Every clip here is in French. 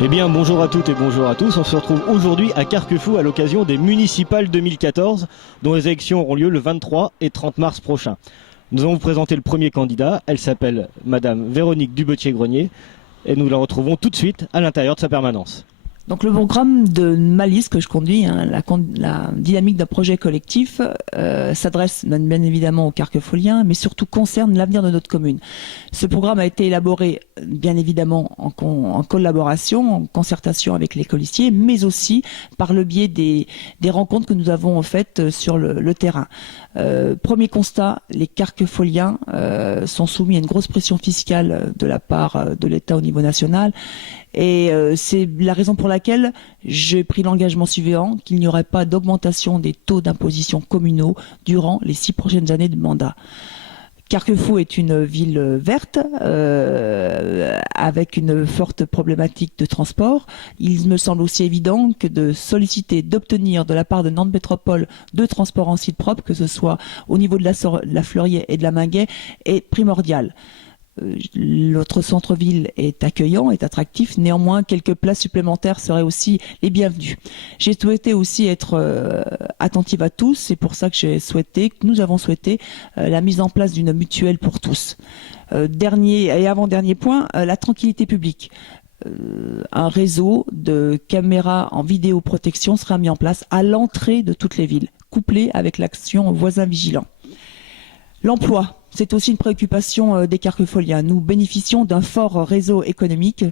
Eh bien, bonjour à toutes et bonjour à tous. On se retrouve aujourd'hui à Carquefou à l'occasion des municipales 2014, dont les élections auront lieu le 23 et 30 mars prochain. Nous allons vous présenter le premier candidat. Elle s'appelle Madame Véronique Dubetier-Grenier et nous la retrouvons tout de suite à l'intérieur de sa permanence. Donc le programme de Malice que je conduis, la dynamique d'un projet collectif, s'adresse bien évidemment aux carquefoliens, mais surtout concerne l'avenir de notre commune. Ce programme a été élaboré bien évidemment en collaboration, en concertation avec les colistiers, mais aussi par le biais des rencontres que nous avons faites sur le terrain. Premier constat, les carquefoliens sont soumis à une grosse pression fiscale de la part de l'État au niveau national. Et c'est la raison pour laquelle j'ai pris l'engagement suivant, qu'il n'y aurait pas d'augmentation des taux d'imposition communaux durant les 6 prochaines années de mandat. Carquefou est une ville verte avec une forte problématique de transport. Il me semble aussi évident que de solliciter, d'obtenir de la part de Nantes Métropole de transports en site propre, que ce soit au niveau de la Fleurier et de la Minguet, est primordial. Notre centre-ville est accueillant, est attractif. Néanmoins, quelques places supplémentaires seraient aussi les bienvenues. J'ai souhaité aussi être attentive à tous. C'est pour ça que nous avons souhaité la mise en place d'une mutuelle pour tous. Dernier et avant-dernier point, la tranquillité publique. Un réseau de caméras en vidéoprotection sera mis en place à l'entrée de toutes les villes, couplé avec l'action voisins vigilants. L'emploi. C'est aussi une préoccupation des carquefoliens. Nous bénéficions d'un fort réseau économique,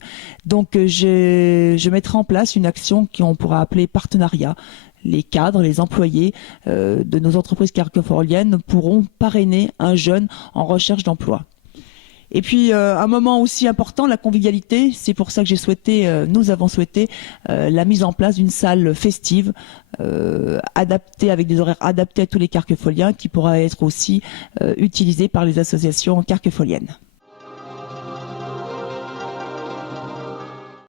donc je mettrai en place une action qu'on pourra appeler partenariat. Les cadres, les employés de nos entreprises carquefoliennes pourront parrainer un jeune en recherche d'emploi. Et puis un moment aussi important, la convivialité. C'est pour ça que nous avons souhaité la mise en place d'une salle festive adaptée avec des horaires adaptés à tous les carquefoliens, qui pourra être aussi utilisée par les associations carquefoliennes.